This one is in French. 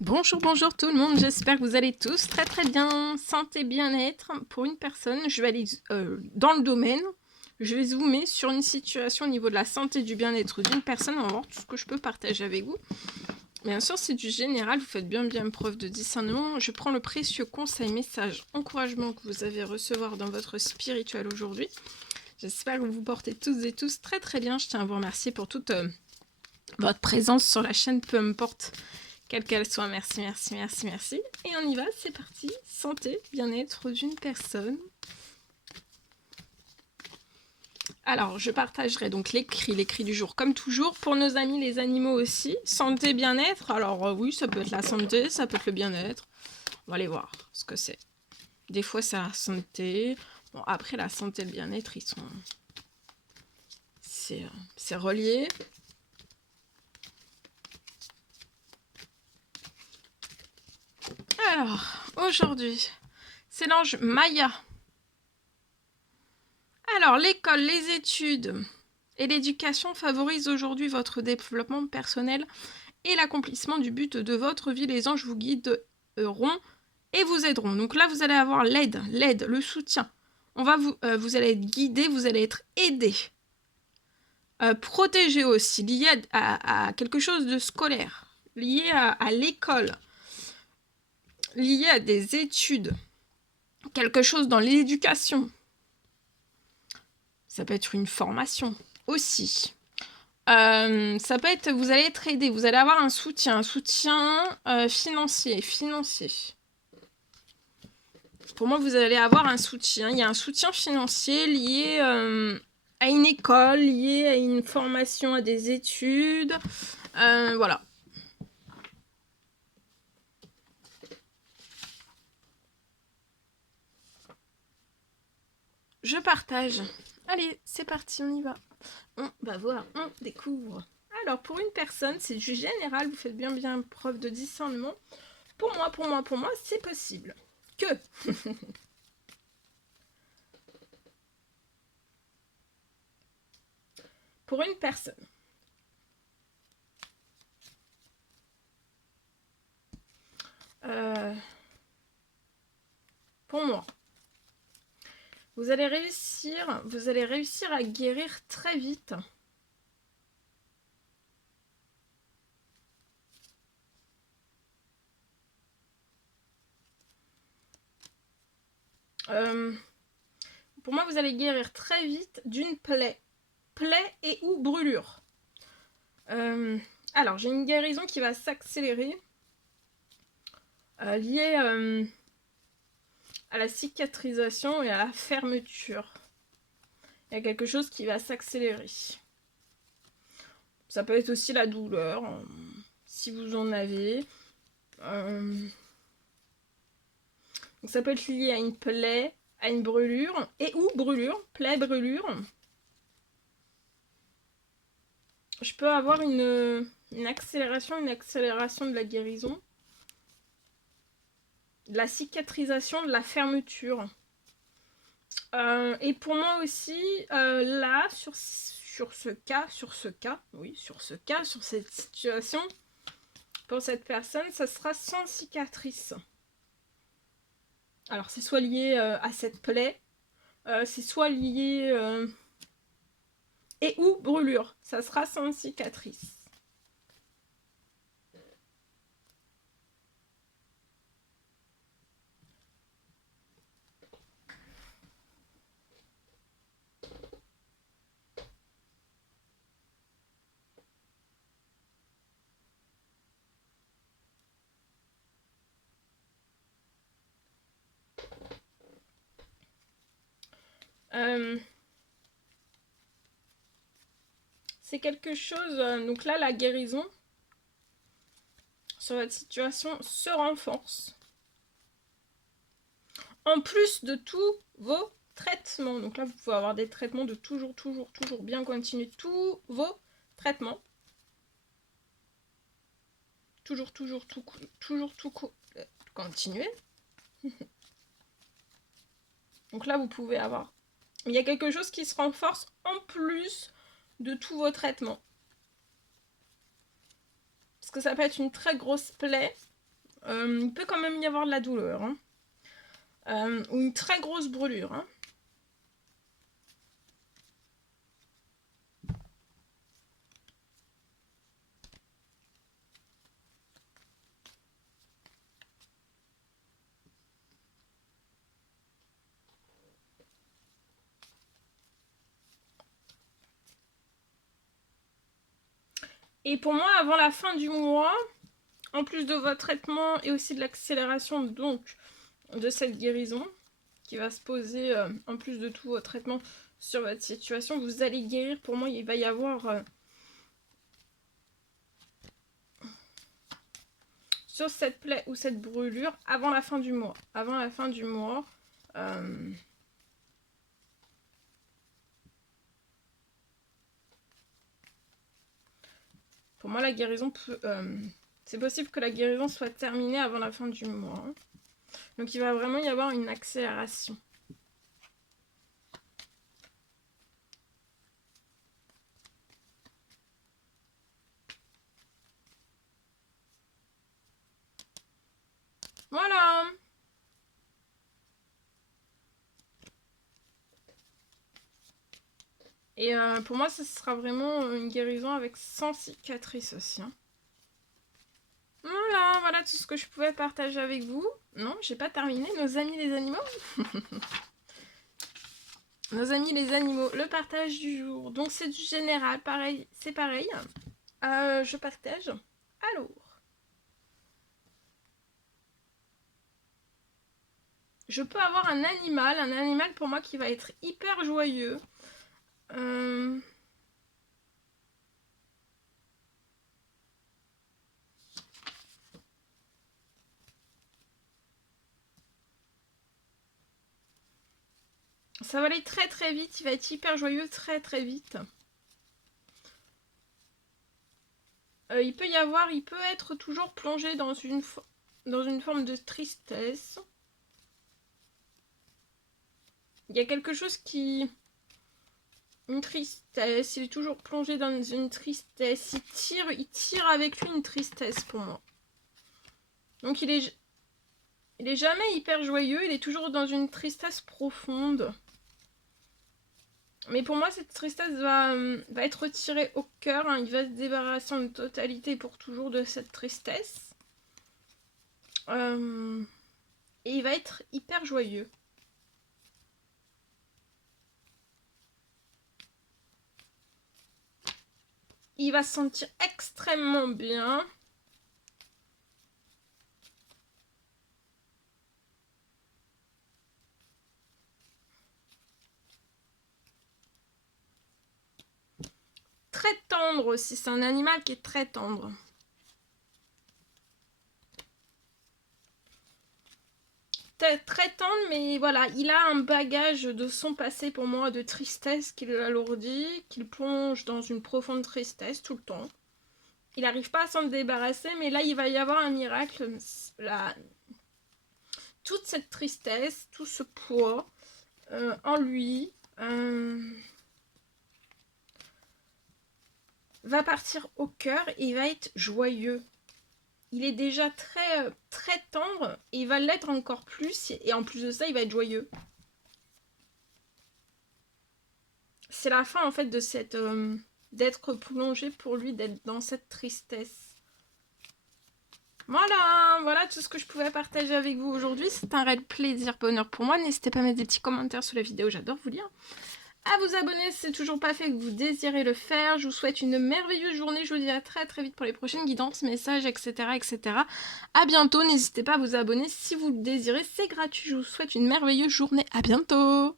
Bonjour, bonjour tout le monde, j'espère que vous allez tous très très bien. Santé, bien-être, pour une personne, je vais aller dans le domaine, je vais zoomer sur une situation au niveau de la santé et du bien-être d'une personne, on va voir tout ce que je peux partager avec vous. Bien sûr, c'est du général, vous faites bien preuve de discernement. Je prends le précieux conseil, message, encouragement que vous avez recevoir dans votre spirituel aujourd'hui. J'espère que vous vous portez toutes et tous très très bien. Je tiens à vous remercier pour toute votre présence sur la chaîne, peu importe quelle qu'elle soit. Merci, merci, merci, merci. Et on y va, c'est parti. Santé, bien-être d'une personne. Alors, je partagerai donc l'écrit du jour comme toujours. Pour nos amis les animaux aussi. Santé, bien-être. Alors oui, ça peut être la santé, ça peut être le bien-être. On va aller voir ce que c'est. Des fois, c'est la santé. Bon, après, la santé et le bien-être, ils sont... C'est relié. Alors, aujourd'hui, c'est l'ange Maya. Alors, l'école, les études et l'éducation favorisent aujourd'hui votre développement personnel et l'accomplissement du but de votre vie. Les anges vous guideront et vous aideront. Donc là, vous allez avoir l'aide, le soutien. Vous allez être guidé, vous allez être aidé. Protégé aussi, lié à quelque chose de scolaire, lié à l'école, lié à des études, quelque chose dans l'éducation. Ça peut être une formation aussi. Ça peut être, vous allez être aidé, vous allez avoir un soutien financier. Pour moi, vous allez avoir un soutien. Il y a un soutien financier lié à une école, lié à une formation, à des études. Voilà. Je partage. Allez, c'est parti, on y va. On va voir, on découvre. Alors, pour une personne, c'est du général, vous faites bien preuve de discernement. Pour moi, c'est possible. Que pour une personne, pour moi, vous allez réussir à guérir très vite. Pour moi, vous allez guérir très vite d'une plaie et ou brûlure. Alors, j'ai une guérison qui va s'accélérer, liée à la cicatrisation et à la fermeture. Il y a quelque chose qui va s'accélérer. Ça peut être aussi la douleur, si vous en avez. Donc ça peut être lié à une plaie, à une brûlure, et ou brûlure, plaie, brûlure. Je peux avoir une accélération de la guérison, de la cicatrisation, de la fermeture. Et pour moi aussi, là, sur cette situation, pour cette personne, ça sera sans cicatrice. Alors, c'est soit lié à cette plaie, c'est soit lié et ou brûlure. Ça sera sans cicatrice. C'est quelque chose... donc là, la guérison sur votre situation se renforce. En plus de tous vos traitements. Donc là, vous pouvez avoir des traitements de toujours bien continuer tous vos traitements. Toujours continuer. Donc là, vous pouvez avoir... Il y a quelque chose qui se renforce en plus de tous vos traitements. Parce que ça peut être une très grosse plaie. Il peut quand même y avoir de la douleur, hein. Ou une très grosse brûlure, hein. Et pour moi, avant la fin du mois, en plus de votre traitement et aussi de l'accélération donc de cette guérison qui va se poser en plus de tout votre traitement sur votre situation, vous allez guérir. Pour moi, il va y avoir sur cette plaie ou cette brûlure avant la fin du mois. Avant la fin du mois, pour moi, la guérison peut... c'est possible que la guérison soit terminée avant la fin du mois. Donc, il va vraiment y avoir une accélération. Voilà. Et pour moi, ce sera vraiment une guérison avec sans cicatrice aussi, hein. Voilà tout ce que je pouvais partager avec vous. Non, j'ai pas terminé. Nos amis les animaux. Nos amis les animaux, le partage du jour. Donc c'est du général, pareil, c'est pareil. Je partage. Alors, je peux avoir un animal pour moi qui va être hyper joyeux. Ça va aller très très vite, il va être hyper joyeux très très vite. Il peut être toujours plongé dans une forme de tristesse. Il y a quelque chose qui... Une tristesse, il est toujours plongé dans une tristesse. Il tire avec lui une tristesse pour moi. Donc il est jamais hyper joyeux, il est toujours dans une tristesse profonde. Mais pour moi, cette tristesse va être retirée au cœur, hein. Il va se débarrasser en totalité pour toujours de cette tristesse. Et il va être hyper joyeux. Il va se sentir extrêmement bien. Très tendre aussi, c'est un animal qui est très tendre. Très tendre, mais voilà, il a un bagage de son passé pour moi, de tristesse qui l'alourdit, qui le plonge dans une profonde tristesse tout le temps. Il n'arrive pas à s'en débarrasser, mais là, il va y avoir un miracle. Toute cette tristesse, tout ce poids en lui va partir au cœur et il va être joyeux. Il est déjà très, très tendre et il va l'être encore plus. Et en plus de ça, il va être joyeux. C'est la fin en fait de cette... d'être plongé pour lui, d'être dans cette tristesse. Voilà tout ce que je pouvais partager avec vous aujourd'hui. C'est un réel plaisir, bonheur pour moi. N'hésitez pas à mettre des petits commentaires sous la vidéo, j'adore vous lire. À vous abonner si c'est toujours pas fait, que vous désirez le faire. Je vous souhaite une merveilleuse journée. Je vous dis à très très vite pour les prochaines guidances, messages, etc. etc. À bientôt. N'hésitez pas à vous abonner si vous le désirez. C'est gratuit. Je vous souhaite une merveilleuse journée. À bientôt.